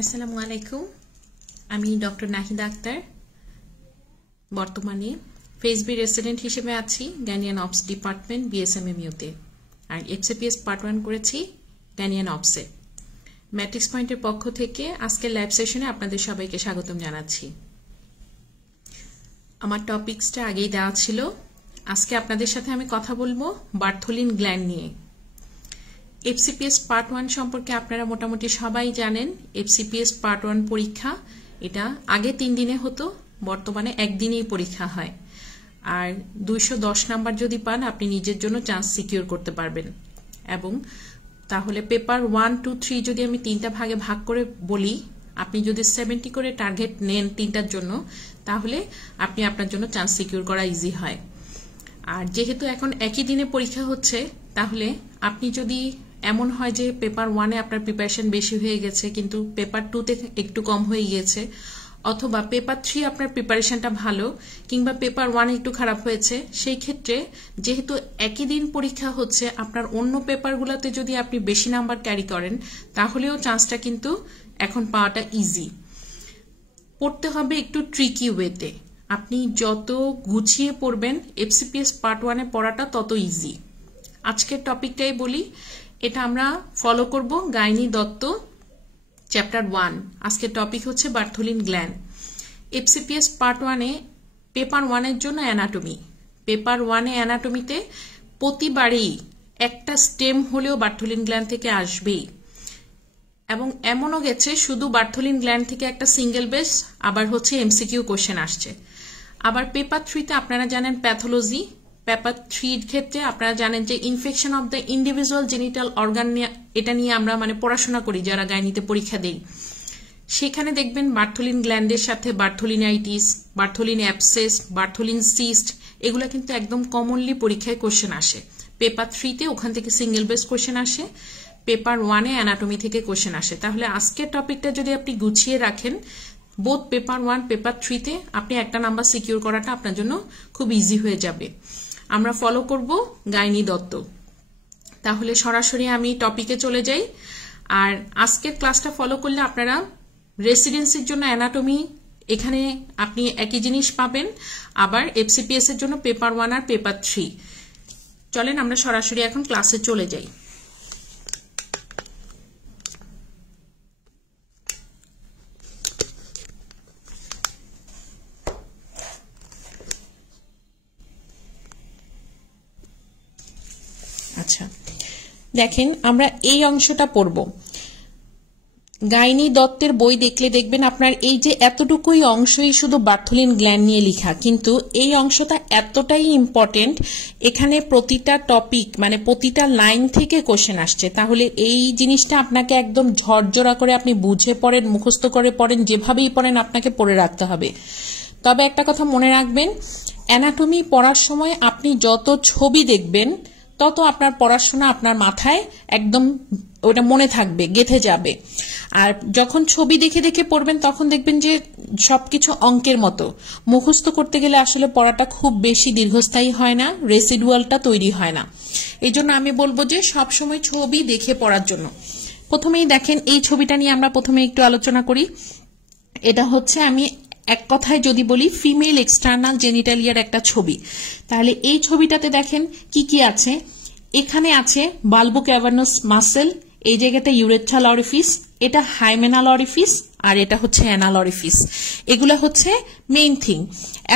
আসসালামু আলাইকুম। আমি ডক্টর নাহিদা আক্তার। বর্তমানে ফেসবি রেসিডেন্ট হিসেবে আছি গাইনিয়ান অপস ডিপার্টমেন্ট বিএসএমএমইউতে, আর এফসিপিএস পার্ট 1 করেছি গাইনিয়ান অপসে। ম্যাট্রিক্স পয়েন্টের পক্ষ থেকে আজকের লাইভ সেশনে আপনাদের সবাইকে স্বাগতম জানাচ্ছি। আমার টপিকসটা আগেই দেওয়া ছিল। আজকে আপনাদের সাথে আমি কথা বলবো বার্থোলিন গ্ল্যান্ড নিয়ে। এফসিপিএস পার্ট 1 সম্পর্কে আপনারা মোটামুটি সবাই জানেন। এফসিপিএস পার্ট 1 পরীক্ষা এটা আগে 3 দিনে হতো, বর্তমানে একদিনেই পরীক্ষা হয়। আর 210 নাম্বার যদি পান আপনি নিজের জন্য চান্স সিকিউর করতে পারবেন। এবং তাহলে পেপার 1, 2, 3 যদি আমি 3টা ভাগে ভাগ করে বলি, আপনি যদি 70 করে টার্গেট নেন 3টার জন্য, তাহলে আপনি আপনার জন্য চান্স সিকিউর করা ইজি হয়। আর যেহেতু এখন একই দিনে পরীক্ষা হচ্ছে, তাহলে আপনি যদি এমন হয় যে পেপার 1-এ আপনার প্রিপারেশন বেশি হয়ে গেছে কিন্তু পেপার 2-তে একটু কম হয়ে গিয়েছে, অথবা পেপার 3 আপনার প্রিপারেশনটা ভালো কিংবা পেপার 1 একটু খারাপ হয়েছে, সেই ক্ষেত্রে যেহেতু একই দিন পরীক্ষা হচ্ছে, আপনার অন্য পেপারগুলোতে যদি আপনি বেশি নাম্বার ক্যারি করেন তাহলেও চান্সটা কিন্তু এখন পাওয়াটা ইজি। পড়তে হবে একটু ট্রিকি ওয়েতে। আপনি যত গুছিয়ে পড়বেন এফসিপিএস পার্ট 1-এ পড়াটা তত ইজি। আজকের টপিকটাই বলি, এটা আমরা ফলো করব গাইনি দত্ত চ্যাপ্টার 1। আজকের টপিক হচ্ছে বার্থোলিন গ্ল্যান্ড। এফসিপিএস পার্ট 1-এ পেপার 1-এর জন্য অ্যানাটমি। পেপার 1-এ অ্যানাটমিতে প্রতিবারই একটা স্টেম হলেও বার্থোলিন গ্ল্যান্ড থেকে আসবেই। এবং এমনও গেছে শুধু বার্থোলিন গ্ল্যান্ড থেকে একটা সিঙ্গেল বেস, আবার হচ্ছে এমসিকিউ কোশ্চেন আসছে। আবার পেপার 3-তে আপনারা জানেন প্যাথোলজি। পেপার 3-র ক্ষেত্রে আপনারা জানেন যে infection of the individual genital organ নিয়ে, এটা নিয়ে আমরা পড়াশোনা করি যারা গাইনিতে পরীক্ষা দেই। সেখানে দেখবেন বার্থোলিন গ্ল্যান্ডের সাথে Bartholinitis, Bartholin abscess, Bartholin cyst, এগুলো কিন্তু একদম কমনলি পরীক্ষায় কোশ্চেন আসে। পেপার 3-তে ওখান থেকে সিঙ্গেল বেস কোশ্চেন আসে, পেপার 1-এ অ্যানাটমি থেকে কোশ্চেন আসে। তাহলে আজকের টপিকটা যদি আপনি গুছিয়ে রাখেন, বোথ পেপার 1, পেপার 3-তে আপনি একটা নাম্বার সিকিউর করাটা আপনার জন্য খুব ইজি হয়ে যাবে। আমরা ফলো করব গাইনি দত্ত। তাহলে সরাসরি আমি টপিকে চলে যাই। আর আজকের ক্লাসটা ফলো করলে আপনারা রেসিডেন্সির জন্য অ্যানাটমি এখানে আপনি একই জিনিস পাবেন, আবার এফসিপিএস এর জন্য পেপার 1 আর পেপার 3। চলেন আমরা সরাসরি এখন ক্লাসে চলে যাই। আচ্ছা, দেখেন আমরা এই অংশটা পড়ব। গাইনি দত্তের বই দেখলে দেখবেন আপনার এই যে এতটুকুই অংশই শুধু বার্থোলিন গ্ল্যান্ড নিয়ে লেখা, কিন্তু এই অংশটা এতটাই ইম্পর্টেন্ট, এখানে প্রতিটা টপিক প্রতিটা লাইন থেকে কোশ্চেন আসছে। তাহলে এই জিনিসটা আপনাকে একদম ঝরঝরা করে আপনি বুঝে পড়েন, মুখস্থ করে পড়েন, যেভাবেই পড়েন আপনাকে পড়ে রাখতে হবে। তবে একটা কথা মনে রাখবেন, অ্যানাটমি পড়ার সময় আপনি যত ছবি দেখবেন তত আপনার পড়াশোনা আপনার মাথায় একদম ওটা মনে থাকবে, গেঁথে যাবে। আর যখন ছবি দেখে দেখে পড়বেন তখন দেখবেন যে সবকিছু অঙ্কের মতো। মুখস্থ করতে গেলে আসলে পড়াটা খুব বেশি দীর্ঘস্থায়ী হয় না, রেসিডুয়ালটা তৈরি হয় না। এই জন্য আমি বলবো যে সবসময় ছবি দেখে পড়ার জন্য। প্রথমেই দেখেন এই ছবিটা নিয়ে আমরা প্রথমে একটু আলোচনা করি। এটা হচ্ছে, আমি এক কথায় যদি বলি, ফিমেল এক্সটার্নাল জেনিটালিয়ার একটা ছবি। তাহলে এই ছবিটাতে দেখেন কি কি আছে। এখানে আছে বাল্বো ক্যাভার্নাস মাসেল, এই জায়গাটা ইউরেথ্রাল অরিফিস, এটা হাইমেনাল অরিফিস, আর এটা হচ্ছে অ্যানাল অরিফিস। এগুলো হচ্ছে মেইন থিং।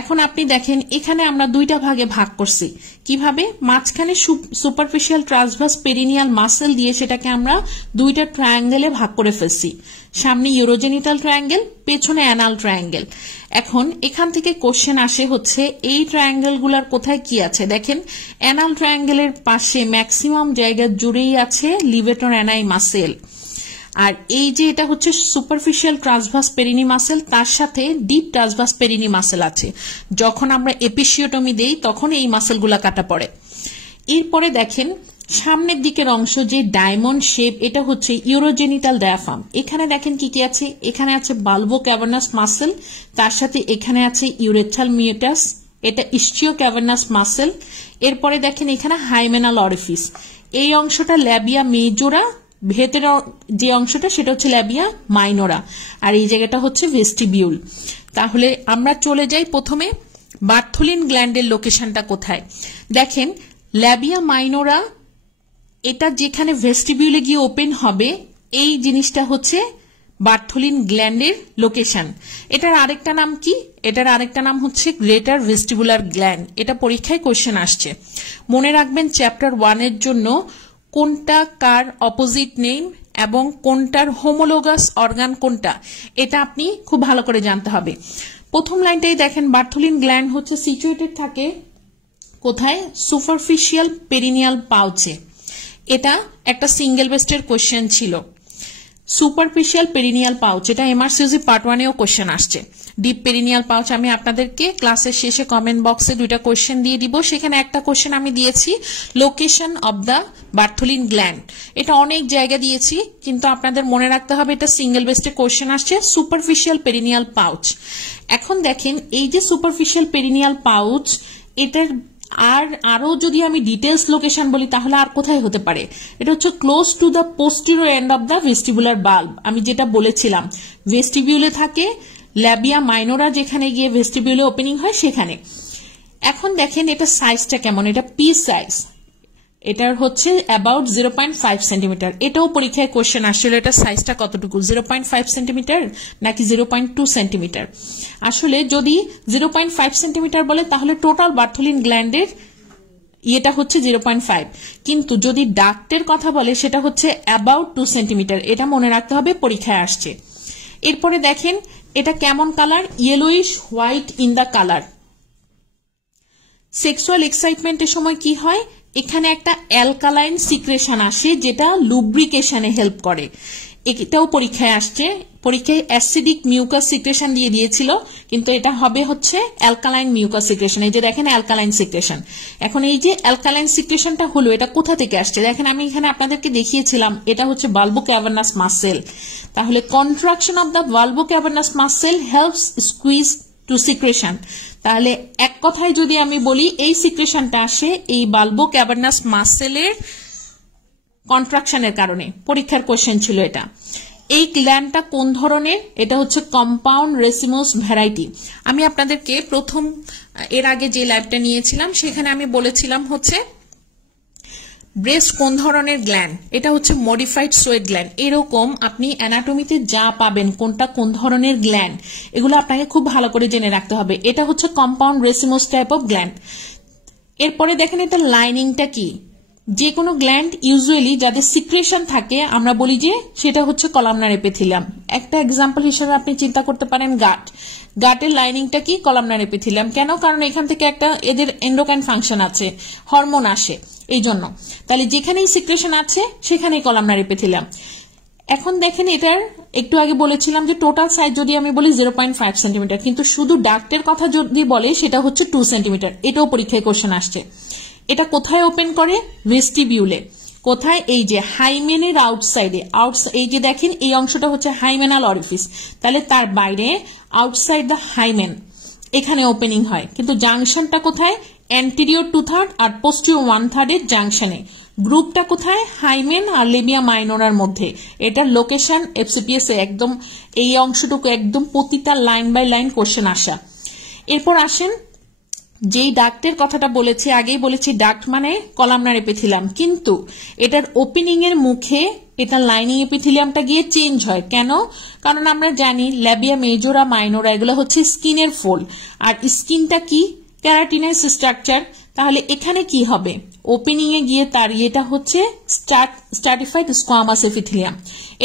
এখন আপনি দেখেন এখানে আমরা 2টা ভাগে ভাগ করছি। কিভাবে? মাঝখানে সুপারফিশিয়াল ট্রান্সভার্স পেরিনিয়াল মাসেল দিয়ে সেটাকে আমরা 2টা ট্রায়াঙ্গেলে ভাগ করে ফেলছি। সামনে ইউরোজেনিটাল ট্রায়াঙ্গেল, পেছনে অ্যানাল ট্রায়াঙ্গেল। এখন এখান থেকে কোশ্চেন আসে হচ্ছে এই ট্রায়াঙ্গেল গুলার কোথায় কি আছে। দেখেন অ্যানাল ট্রায়াঙ্গেলের পাশে ম্যাক্সিমাম জায়গা জুড়েই আছে লিভেটর অ্যানাই মাসেল। আর এই যে এটা হচ্ছে সুপারফিশিয়াল ট্রান্সভার্স পেরিনি মাসেল, তার সাথে ডিপ ট্রান্সভার্স পেরিনি মাসেল আছে। যখন আমরা এপিসিওটমি দেই তখন এই মাসেলগুলা কাটা পড়ে। এরপরে দেখেন সামনের দিকের অংশ যে ডায়মন্ড শেপ, এটা হচ্ছে ইউরোজেনিটাল ডায়াফ্রাম। এখানে দেখেন কি কি আছে। এখানে আছে বাল্বো ক্যাভার্নাস মাসেল, তার সাথে এখানে আছে ইউরেথ্রাল মিউটাস, এটা ইস্টিও ক্যাভার্নাস মাসেল। এরপরে দেখেন এখানে হাইমেনাল অরিফিস। এই অংশটা ল্যাবিয়া মেজোরা ভেতরের যে অংশটা সেটা হচ্ছে ল্যাবিয়া মাইনোরা, আর এই জায়গাটা হচ্ছে ভেস্টিবিউল। তাহলে আমরা চলে যাই প্রথমে বার্থোলিন গ্ল্যান্ডের লোকেশনটা কোথায়। দেখেন ল্যাবিয়া মাইনোরা এটা যেখানে ভেস্টিবিউলে গিয়ে ওপেন হবে, এই জিনিসটা হচ্ছে বার্থোলিন গ্ল্যান্ডের লোকেশন। এটার আরেকটা নাম কি? এটার আরেকটা নাম হচ্ছে গ্রেটার ভেস্টিবুলার গ্ল্যান্ড। এটা পরীক্ষায় কোশ্চেন আসছে, মনে রাখবেন চ্যাপ্টার 1 এর জন্য কোনটা কার অপোজিট নেম এবং কোনটার হোমোলোগাস অর্গান কোনটা, এটা আপনি খুব ভালো করে জানতে হবে। প্রথম লাইনটাই দেখেন বার্থোলিন গ্ল্যান্ড হচ্ছে সিচুয়েটেড থাকে কোথায়? সুপারফিশিয়াল পেরিনিয়াল পাউচে। এটা একটা সিঙ্গেল বেস্টের কোশ্চেন ছিল। সুপারফিশিয়াল পেরিনিয়াল পাউচ, এটা এমআরসিউজি পার্ট 1 এও কোশ্চেন আসছে। ডিপ পেরিনিয়াল পাউচ আমি আপনাদেরকে ক্লাসের শেষে কমেন্ট বক্সে 2টা কোশ্চেন দিয়ে দিব, সেখানে একটা কোশ্চেন আমি দিয়েছি location of the Bartholin gland. এটা অনেক জায়গা দিয়েছি, কিন্তু আপনাদের মনে রাখতে হবে এটা সিঙ্গেল বেস্টে কোশ্চেন আসছে সুপারফিশিয়াল পেরিনিয়াল পাউচ। এখন দেখেন এই যে সুপারফিশিয়াল পেরিনিয়াল পাউচ, এটার আরো যদি আমি ডিটেলস লোকেশন বলি তাহলে আর কোথায় হতে পারে? এটা হচ্ছে close to the posterior and of the vestibular bulb. আমি যেটা বলেছিলাম ভেস্টিবিউলে থাকে ল্যাবিয়া মাইনোরা, যেখানে গিয়ে ভেস্টিবিউলে ওপেনিং হয় সেখানে। এখন দেখেন এটা সাইজটা কেমন, এটা পি সাইজ, এটার হচ্ছে অ্যাবাউট 0.5 সেন্টিমিটার। এটাও পরীক্ষায় কোশ্চেন আসছিল, এটা সাইজটা কতটুকু, 0.5 সেন্টিমিটার নাকি 0.2 সেন্টিমিটার। আসলে যদি 0.5 সেন্টিমিটার বলে তাহলে টোটাল বার্থোলিন গ্ল্যান্ডের এটা হচ্ছে 0.5, কিন্তু যদি ডাক্টের কথা বলে সেটা হচ্ছে অ্যাবাউট 2 সেন্টিমিটার। এটা মনে রাখতে হবে, পরীক্ষায় আসছে। এরপরে দেখেন এটা কেমন colour, yellowish white in the colour. Sexual এক্সাইটমেন্টের সময় কি হয়, এখানে একটা অ্যালকালাইন সিক্রেশন আসে যেটা লুব্রিকেশনে হেল্প করে। এটাও পরীক্ষায় আসছে, পরীক্ষায় অ্যাসিডিক মিউকাস সিক্রেশন দিয়ে দিয়েছিল, কিন্তু এটা হবে হচ্ছে অ্যালকালাইন মিউকাস সিক্রেশন। এই যে দেখেন অ্যালকালাইন সিক্রেশন। এখন এই যে অ্যালকালাইন সিক্রেশনটা হলো, এটা কোথা থেকে আসছে? দেখেন আমি এখানে আপনাদেরকে দেখিয়েছিলাম, এটা হচ্ছে বাল্বো ক্যাভার্নাস মাসেল। তাহলে contraction of the bulbo cavernous muscle helps squeeze to secretion. তাহলে এক কথায় যদি আমি বলি এই সিক্রেশনটা আসে এই বাল্বো ক্যাভার্নাস মাসেলের কন্ট্রাকশনের কারণে। পরীক্ষার কোশ্চেন ছিল এটা। এই গ্ল্যান্ডটা কোন ধরনের? এটা হচ্ছে কম্পাউন্ড রেসিমোস ভ্যারাইটি। আমি আপনাদেরকে প্রথম এর আগে যে ল্যাবটা নিয়েছিলাম সেখানে আমি বলেছিলাম হচ্ছে ব্রেস্ট কোন ধরনের গ্ল্যান্ড, এটা হচ্ছে মডিফাইড সোয়েট গ্ল্যান্ড। এরকম আপনি অ্যানাটমিতে যা পাবেন কোনটা কোন ধরনের গ্ল্যান্ড, এগুলো আপনাকে খুব ভালো করে জেনে রাখতে হবে। এটা হচ্ছে compound racemose type of gland. এরপরে দেখেন এটা লাইনিংটা কি। যে কোনো গ্ল্যান্ড ইউজুয়ালি যাদের সিক্রেশন থাকে আমরা বলি যে সেটা হচ্ছে কলামনার এপিথেলিয়াম। একটা এক্সাম্পল হিসেবে আপনি চিন্তা করতে পারেন গাট। গাটের লাইনিংটা কি? Columnar epithelium. কেন? কারণ এখান থেকে একটা এদের এন্ডোক্রাইন ফাংশন আছে, হরমোন আসে, এই জন্য। তাহলে যেখানেই সিক্রেশন আছে সেখানেই কলামনার এপিথেলিয়াম। এখন দেখেন এটার একটু আগে বলেছিলাম যে টোটাল সাইজ যদি আমি বলি 0.5 সেন্টিমিটার, কিন্তু শুধু ডাক্টের কথা যদি বলে সেটা হচ্ছে 2 সেন্টিমিটার। এটাও পরীক্ষায় কোশ্চেন আসছে। এটা কোথায় ওপেন করে? ভেস্টিবিউলে। কোথায়? এই যে হাইমেনের আউটসাইডে। এই যে দেখেন এই অংশটা হচ্ছে হাইমেনাল অরিফিস, তাহলে তার বাইরে আউটসাইড দ্য হাইমেন এখানে ওপেনিং হয়। কিন্তু জাংশনটা কোথায়? অ্যান্টেরিয়র 2/3 আর পোস্টেরিয়র 1/3 এর জাংশনে। গ্রুপটা কোথায়? হাইমেন আর লেবিয়া মাইনোরার মধ্যে। এটার লোকেশন এফসিপিএস এ একদম এই অংশটুকু একদম প্রতিটা লাইন বাই লাইন কোশ্চেন আসা। এরপর আসেন যেই ডাক্টের কথাটা বলেছি, আগেই বলেছি ডাক্ট মানে কলামনার এপিথেলিয়াম, কিন্তু এটার ওপেনিং এর মুখে এটা লাইনিং এপিথেলিয়ামটা গিয়ে চেঞ্জ হয়। কেন? কারণ আমরা জানি ল্যাবিয়া মেজোরা মাইনোরা এগুলো হচ্ছে স্কিনের ফোল্ড, আর স্কিনটা কি? ক্যারাটিনাস স্ট্রাকচার। তাহলে এখানে কি হবে? ওপেনিং এ গিয়ে তার এটা হচ্ছে স্ট্রাটিফাইড স্কোয়ামাস এপিথেলিয়াম।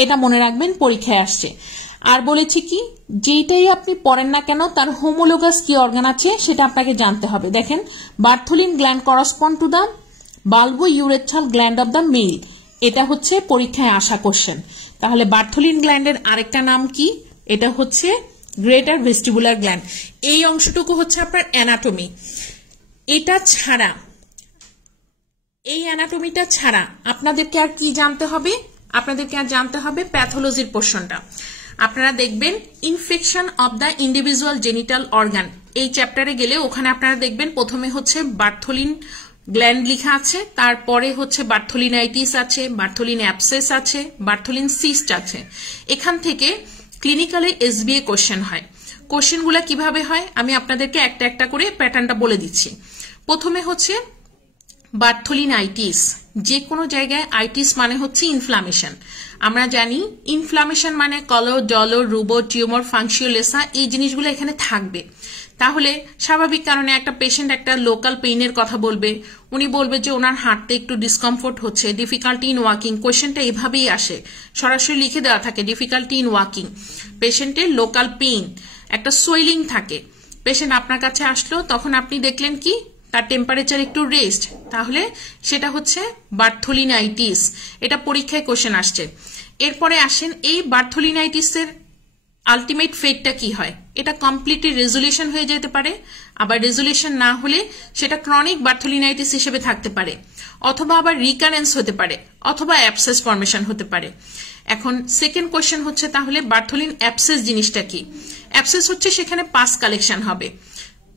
এটা মনে রাখবেন, পরীক্ষায় আসছে। আর বলেছি কি, যেটাই আপনি পড়েন না কেন তার হোমোলোগাস কি অর্গান আছে সেটা আপনাকে জানতে হবে। দেখেন Bartholin gland correspond to the bulbo urethral gland of the male. এটা হচ্ছে পরীক্ষায় আসা কোশ্চেন। তাহলে বার্থোলিন গ্ল্যান্ডের আরেকটা নাম কি? এটা হচ্ছে গ্রেটার ভেস্টিবুলার গ্ল্যান্ড। এই অংশটুকু হচ্ছে আপনার অ্যানাটমি। এটা ছাড়া, এই অ্যানাটমিটা ছাড়া আপনাদেরকে আর কি জানতে হবে? আপনাদেরকে আর জানতে হবে প্যাথোলজির পোর্শনটা। আপনারা দেখবেন infection of the individual genital organ, এই চ্যাপ্টারে গেলে ওখানে আপনারা দেখবেন প্রথমে হচ্ছে বার্থোলিন গ্ল্যান্ড লেখা আছে, তারপরে হচ্ছে বার্থোলিনাইটিস আছে, বার্থোলিন অ্যাবসেস আছে, বার্থোলিন সিস্ট আছে। এখান থেকে ক্লিনিক্যালে এসবিএ কোশ্চেন হয়। কোশ্চেনগুলো কিভাবে হয় আমি আপনাদেরকে একটা একটা করে প্যাটার্নটা বলে দিচ্ছি। প্রথমে হচ্ছে বার্থোলিনাইটিস। যে কোনো জায়গায় আইটিস মানে হচ্ছে ইনফ্লামেশন। আমরা জানি ইনফ্লামেশন মানে কলর, ডলর, রুবো, টিউমার, ফাংশিওলেসা, এই জিনিসগুলো এখানে থাকবে। তাহলে স্বাভাবিক কারণে একটা পেশেন্ট একটা লোকাল পেইনের কথা বলবে, উনি বলবে যে ওনার হাঁটতে একটু ডিসকমফোর্ট হচ্ছে, ডিফিকাল্টি ইন ওয়াকিং। কোয়েশ্চেনটা এভাবেই আসে, সরাসরি লিখে দেওয়া থাকে ডিফিকাল্টি ইন ওয়াকিং, পেশেন্টের লোকাল পেইন, একটা সোয়েলিং থাকে। পেশেন্ট আপনার কাছে আসলো, তখন আপনি দেখলেন কি তার টেম্পারেচার একটু রেস্ট, তাহলে সেটা হচ্ছে বার্থোলিনাইটিস। এটা পরীক্ষায় কোশ্চেন আসছে। এরপরে আসেন এই বার্থোলিনাইটিসের আলটিমেট ফেটটা কি হয়। এটা কমপ্লিটলি রেজুলেশন হয়ে যেতে পারে, আবার রেজুলেশন না হলে সেটা ক্রনিক বার্থোলিনাইটিস হিসেবে থাকতে পারে, অথবা আবার রিকারেন্স হতে পারে, অথবা অ্যাবসেস ফর্মেশন হতে পারে। এখন সেকেন্ড কোশ্চেন হচ্ছে তাহলে বার্থোলিন অ্যাবসেস জিনিসটা কি। অ্যাবসেস হচ্ছে সেখানে পাস কালেকশন হবে।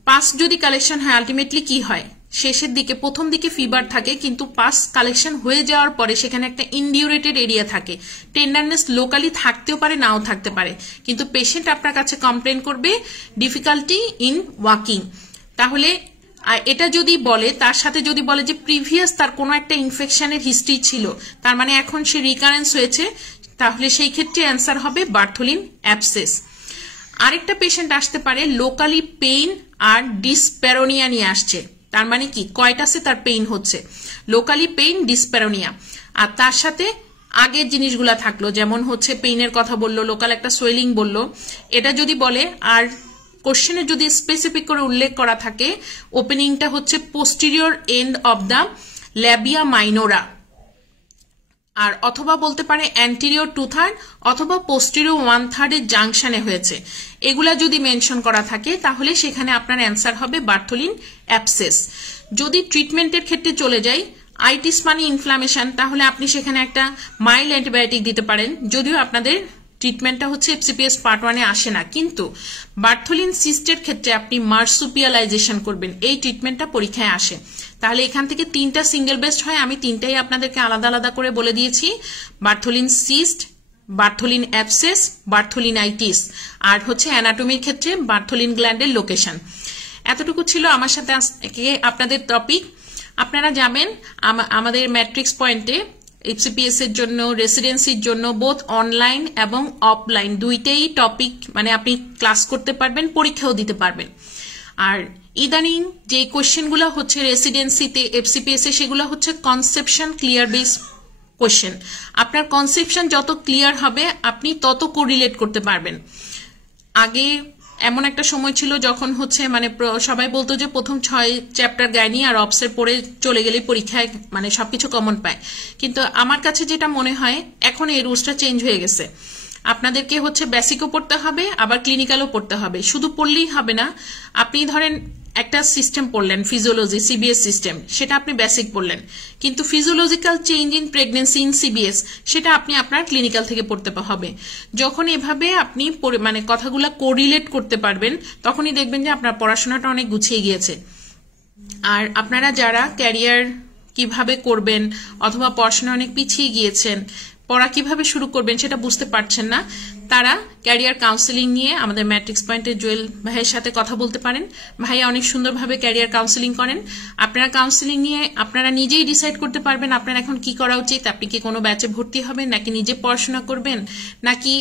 পাস যদি কালেকশন হয় আলটিমেটলি কি হয়, শেষের দিকে প্রথম দিকে ফিভার থাকে, কিন্তু পাস কালেকশন হয়ে যাওয়ার পরে সেখানে একটা ইনডিউরেটেড এরিয়া থাকে, টেন্ডারনেস লোকালি থাকতেও পারে নাও থাকতে পারে, কিন্তু পেশেন্ট আপনার কাছে কমপ্লেন করবে ডিফিকাল্টি ইন ওয়াকিং। তাহলে এটা যদি বলে, তার সাথে যদি বলে যে প্রিভিয়াস তার কোনো একটা ইনফেকশনের হিস্ট্রি ছিল, তার মানে এখন সে রিকারেন্স হয়েছে, তাহলে সেই ক্ষেত্রে অ্যান্সার হবে বার্থোলিন অ্যাবসেস। আরেকটা পেশেন্ট আসতে পারে লোকালি পেইন আর ডিসপ্যারোনিয়া নিয়ে আসছে, তার মানে কি কয়টাসে তার পেইন হচ্ছে, লোকালি পেইন, ডিসপ্যারোনিয়া, আর তার সাথে আগের জিনিসগুলা থাকলো, যেমন হচ্ছে পেইনের কথা বললো, লোকাল একটা সোয়েলিং বললো। এটা যদি বলে, আর কোশ্চেনে যদি স্পেসিফিক করে উল্লেখ করা থাকে ওপেনিংটা হচ্ছে posterior end of the labia minora, আর অথবা বলতে পারে অ্যান্টিরিয়র 2/3 অথবা পোস্টিরিয়র 1/3 এর জাংশনে হয়েছে, এগুলা যদি মেনশন করা থাকে তাহলে সেখানে আপনার অ্যান্সার হবে বার্থোলিন অ্যাবসেস। যদি ট্রিটমেন্টের ক্ষেত্রে চলে যাই, আইটিস মানে ইনফ্লামেশন, তাহলে আপনি সেখানে একটা মাইল্ড অ্যান্টিবায়োটিক দিতে পারেন, যদিও আপনাদের ট্রিটমেন্টটা হচ্ছে এফসিপিএস পার্ট 1-এ আসে না, কিন্তু বার্থোলিন সিস্টের ক্ষেত্রে আপনি মার্সুপিয়ালাইজেশন করবেন, এই ট্রিটমেন্টটা পরীক্ষায় আসে। তাহলে এখান থেকে তিনটা সিঙ্গেল বেস্ট হয়, আমি তিনটাই আপনাদেরকে আলাদা আলাদা করে বলে দিয়েছি, Bartholin cyst, Bartholin abscess, Bartholinitis, আর হচ্ছে অ্যানাটমির ক্ষেত্রে বার্থোলিন গ্ল্যান্ডের লোকেশন। এতটুকু ছিল আমার সাথে আপনাদের টপিক। আপনারা জানেন আমাদের ম্যাট্রিক্স পয়েন্টে এফসিপিএস এর জন্য, রেসিডেন্সির জন্য বোথ অনলাইন এবং অফলাইন দুইটাই টপিক, মানে আপনি ক্লাস করতে পারবেন, পরীক্ষাও দিতে পারবেন। আর ইদানিং যে কোশ্চেনগুলো হচ্ছে রেসিডেন্সিতে এফসিপিএস এ, সেগুলো হচ্ছে কনসেপশন ক্লিয়ার বেস কোশ্চেন। আপনার কনসেপশন যত ক্লিয়ার হবে আপনি তত কোরিলেট করতে পারবেন। আগে এমন একটা সময় ছিল যখন হচ্ছে মানে সবাই বলতো যে প্রথম 6 চ্যাপ্টার গাইনি আর অপসের পড়ে চলে গেলে পরীক্ষায় মানে সবকিছু কমন পায়, কিন্তু আমার কাছে যেটা মনে হয় এখন এই রুলসটা চেঞ্জ হয়ে গেছে। আপনাদেরকে হচ্ছে বেসিকও পড়তে হবে, আবার ক্লিনিক্যালও পড়তে হবে। শুধু পড়লেই হবে না, আপনি ধরেন একটা সিস্টেম পড়লেন ফিজিওলজি, সিবিএস সিস্টেম, সেটা আপনি বেসিক পড়লেন, কিন্তু physiological change in pregnancy in CBS সেটা আপনি আপনার ক্লিনিক্যাল থেকে পড়তে হবে। যখন এভাবে আপনি মানে কথাগুলো কোরিলেট করতে পারবেন, তখনই দেখবেন যে আপনার পড়াশোনাটা অনেক গুছিয়ে গিয়েছে। আর আপনারা যারা ক্যারিয়ার কিভাবে করবেন অথবা পড়াশোনা অনেক পিছিয়ে গিয়েছেন, পড়া কিভাবে শুরু করবেন সেটা বুঝতে পারছেন না, তারা ক্যারিয়ার কাউন্সেলিং নিয়ে আমাদের ম্যাট্রিক্স পয়েন্টের জুয়েল ভাইয়ের সাথে কথা বলতে পারেন। ভাইয়া অনেক সুন্দরভাবে ক্যারিয়ার কাউন্সেলিং করেন। আপনারা কাউন্সেলিং নিয়ে আপনারা নিজেই ডিসাইড করতে পারবেন আপনার এখন কি করা উচিত। আপনি কি কোনো ব্যাচে ভর্তি হবেন, নাকি নিজে পড়াশোনা করবেন, নাকি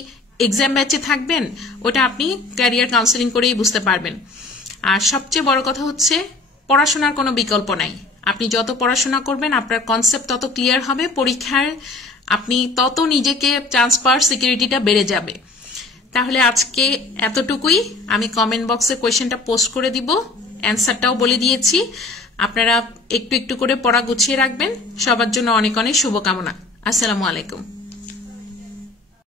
এক্সাম ব্যাচে থাকবেন, ওটা আপনি ক্যারিয়ার কাউন্সেলিং করেই বুঝতে পারবেন। আর সবচেয়ে বড় কথা হচ্ছে পড়াশোনার কোনো বিকল্প নাই। আপনি যত পড়াশোনা করবেন আপনার কনসেপ্ট তত ক্লিয়ার হবে, পরীক্ষার আপনি তত নিজেকে চান্স পাওয়ার সিকিউরিটিটা বেড়ে যাবে। তাহলে আজকে এতটুকুই। আমি কমেন্ট বক্সে কোয়েশ্চেনটা পোস্ট করে দিব, অ্যান্সারটাও বলে দিয়েছি। আপনারা একটু একটু করে পড়া গুছিয়ে রাখবেন। সবার জন্য অনেক অনেক শুভকামনা। আসসালামু আলাইকুম।